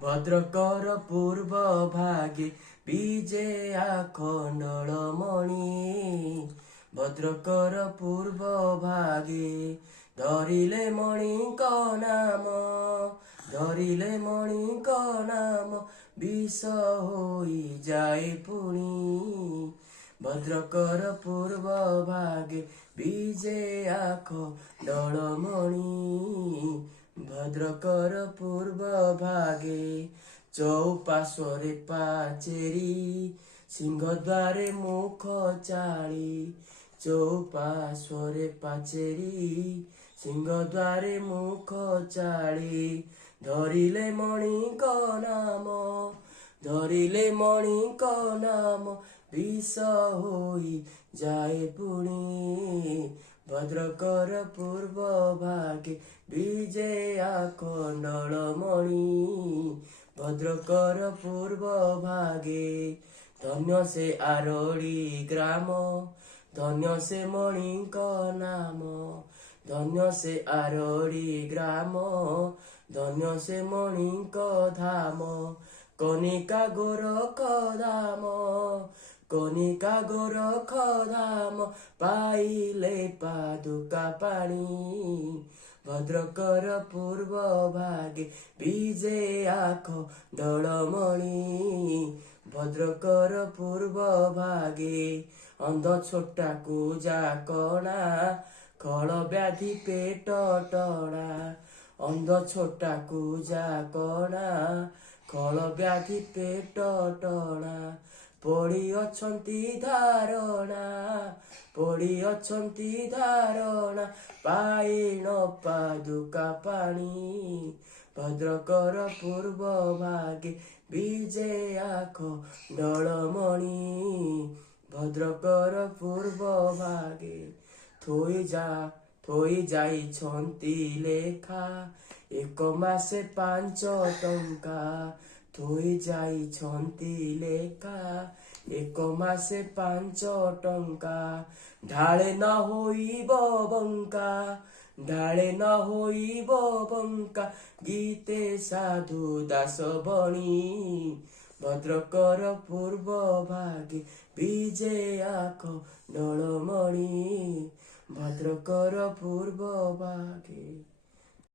ভদ্রকর পূর্ব ভাগে বিজে আখণ্ডলমণি। ভদ্রকর পূর্ব ভাগে ধরিলে মণিଙ୍କ নাম, ধরিলে মণিଙ୍କ নাম বিষ ହୋଇ যায় পুଣି। ভদ্রকর পূর্ব ভাগে বিজে আখণ্ডলমণি। ভদ্রকর পূর্ব ভাগে চৌপাশরে পাচেরি, সিংহদ্বারে মুখ চাଳି। চৌপাশরে পাচেরি, সিংহদ্বারে মুখ চাଳି। ধরিলে মণিଙ୍କ নাম, ধরিলে মণিଙ୍କ নাম বিষ ହୋଇ যায় পুଣି। ভদ্রকর পূর্ব ভাগে বিজে আখণ্ডলমণি। ভদ্রকর পূর্ব ভাগে ধন্য ସେ ଆରଳି ଗ୍ରାମ, ଧନ୍ୟ ସେ ମଣିଙ୍କ ନାମ। ଧନ୍ୟ ସେ ଆରଳି ଗ୍ରାମ, ଧନ୍ୟ ସେ ମଣିଙ୍କ ଧାମ। କନିକା ଗୋରଖ ଧାମ, କନିକା ଗୋରଖ ଧାମ ପାଇଲେ ପାଦୁକା ପାଣି। ଭଦ୍ରକର ପୂର୍ବ ଭାଗେ ବିଜେ ଆଖଣ୍ଡଳମଣି। ଭଦ୍ରକର ପୂର୍ବ ଭାଗେ ଅନ୍ଧ ଛୋଟାକୁ ଜାକଣା, ଖଳ ବ୍ୟାଧି ପେଟ ଟଣା। ଅନ୍ଧ ଛୋଟାକୁ ଜାକଣା, ଖଳ ବ୍ୟାଧି ପେଟ ଟଣା। ପଡ଼ି ଅଛନ୍ତି ଧାରଣା, ପଡ଼ି ଅଛନ୍ତି ଧାରଣା ପାଇଣ ପାଦୁକା ପାଣି। ଭଦ୍ରକର ପୂର୍ବ ଭାଗେ ବିଜେ ଆଖଣ୍ଡଳମଣି। ଭଦ୍ରକର ପୂର୍ବ ଭାଗେ ଥୋଇ ଯାଇଛନ୍ତି ଲେଖା, ଏକ ମାସେ 5 ଟଙ୍କା। ଥୋଇ ଯାଇଛନ୍ତି ଲେଖା, ଏକ ମାସେ 5 ଟଙ୍କା। ଢାଳେ ନ ହୋଇବ ବଙ୍କା, ଢାଳେ ନ ହୋଇବ ବଙ୍କା ଗୀତେ ସାଧୁ ଦାସ ବଣି। ଭଦ୍ରକର ପୂର୍ବ ଭାଗେ ବିଜେ ଆଖଣ୍ଡଳମଣି। ଭଦ୍ରକର ପୂର୍ବ ଭାଗେ।